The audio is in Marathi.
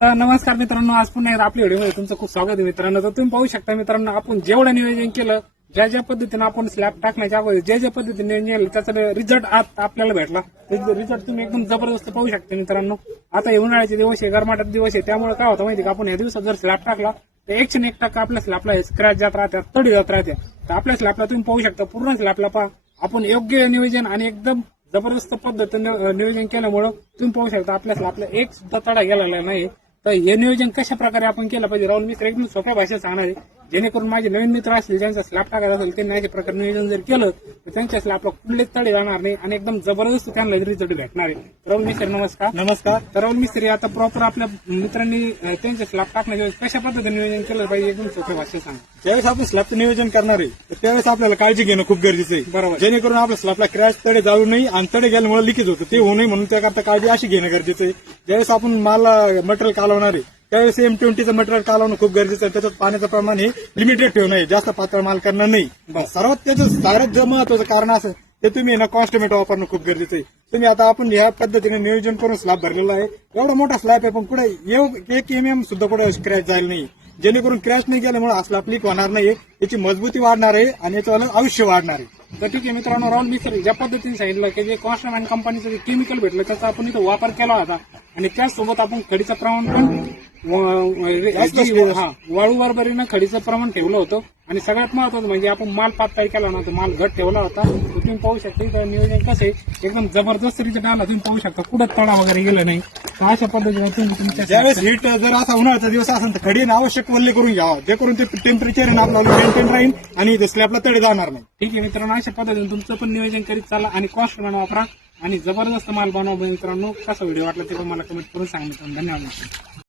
नमस्कार मित्रांनो, आज पुन्हा एकदा आपल्या व्हिडिओमध्ये तुमचं खूप स्वागत आहे मित्रांनो. तर तुम्ही पाहू शकता मित्रांनो, आपण जेवढं नियोजन केलं, ज्या पद्धतीने आपण स्लॅब टाकण्याच्या अगोदर जे पद्धतीने नियोजन केलं त्याचा रिझल्ट आज आपल्याला भेटला. रिझल्ट तुम्ही एकदम जबरदस्त पाहू शकता मित्रांनो. आता हे उन्हाळ्याचे दिवस आहे, गरमाटाचे दिवस आहे, त्यामुळे काय होतं माहिती का, आपण या दिवसात जर स्लॅब टाकला तर 1% आपल्या स्लॅबला स्क्रॅच जात राहतात, तडी जात राहते. तर आपल्या स्लॅबला तुम्ही पाहू शकता, पूर्ण स्लॅबला पहा आपण योग्य नियोजन आणि एकदम जबरदस्त पद्धतीने नियोजन केल्यामुळं तुम्ही पाहू शकता आपल्या स्लॅबला एक सुद्धा तडा गेलेला नाही. तर हे नियोजन कशा प्रकारे आपण केलं पाहिजे, राहुल मित्र एकदम सोप्या भाषेत सांगणार आहे, जेणेकरून माझे नवीन मित्र असतील ज्यांचा स्लॅब टाकायचा असेल त्यांनी अशा प्रकारे नियोजन जर केलं तर त्यांच्या स्लॅबला कुठलेच तडे जाणार नाही आणि एकदम जबरदस्त त्यांना रिझल्ट भेटणार आहे. राहुल मिस्त्री नमस्कार. नमस्कार. तर राहुल मिस्त्री, आता प्रॉपर आपल्या मित्रांनी त्यांचे स्लॅब टाकण्याच्या वेळेस कशा पद्धतीने नियोजन केलं पाहिजे एकदम सोप्या भाषेत सांगा. ज्यावेळेस आपण स्लॅबचं नियोजन करणार आहे तर त्यावेळेस आपल्याला काळजी घेणं खूप गरजेचं आहे. बरोबर. जेणेकरून आपल्या स्लॅबला क्रॅश तडे जाऊ नये आणि तडे गेल्यामुळे लिकेज होतं ते होऊ नये, म्हणून त्याकरता काळजी अशी घेणं गरजेचं आहे. ज्यावेळेस आपण मटेरियल कालवणार आहे त्यावेळेस M20चं मटेरियल कालवणं खूप गरजेचं आहे. त्याच्यात पाण्याचं प्रमाण हे लिमिटेड ठेवणं आहे, जास्त पातळ माल करणं नाही. सर्वात त्याचं सगळ्यात जे महत्वाचं कारण असं ते तुम्ही ना कॉन्स्टमेट वापरणं खूप गरजेचं आहे. तुम्ही आता आपण ह्या पद्धतीने नियोजन करून स्लॅब भरलेला आहे, एवढा मोठा स्लॅब आहे पण कुठे 1 mm सुद्धा कुठे क्रॅश जायला नाही, जेणेकरून क्रॅश नाही गेल्यामुळे हा स्लॅब लीक होणार नाही, याची मजबूती वाढणार आहे आणि याचं आयुष्य वाढणार आहे. तर ठीक आहे मित्रांनो, राहुल मिस्त्री ज्या पद्धतीने सांगितलं की जे कॉन्स्टंट कंपनीचं जे केमिकल भेटलं त्याचा आपण इथं वापर केला होता आणि त्याचसोबत आपण खडीचं प्रमाण पण वाळू बरोबरीनं खडीचं प्रमाण ठेवलं होतं आणि सगळ्यात महत्वाचं म्हणजे आपण माल पातळ केला नव्हता, माल घट ठेवला होता. तुम्ही पाहू शकता इथं नियोजन कसं आहे, एकदम जबरदस्त रिझल्ट आला. तुम्ही पाहू शकता कुठं तडा वगैरे गेलं नाही. तर अशा पद्धतीने तुम्ही तुमच्या ज्यावेळेस हीट जर असा उन्हाळ्याचा दिवस असेल तर खडीने आवश्यक वल्ले करून घ्यावा, जे करून ते टेम्परेचर आपल्याला मेंटेन राहील आणि स्लॅबला तडे जाणार नाही. ठीक आहे मित्रांनो, अशा पद्धतीने तुमचं पण नियोजन करीत चाला आणि कॉस्ट वापरा आणि जबरदस्त माल बनवा मित्रांनो. कसा व्हिडिओ वाटला ते पण मला कमेंट करून सांगा मित्रांनो. धन्यवाद.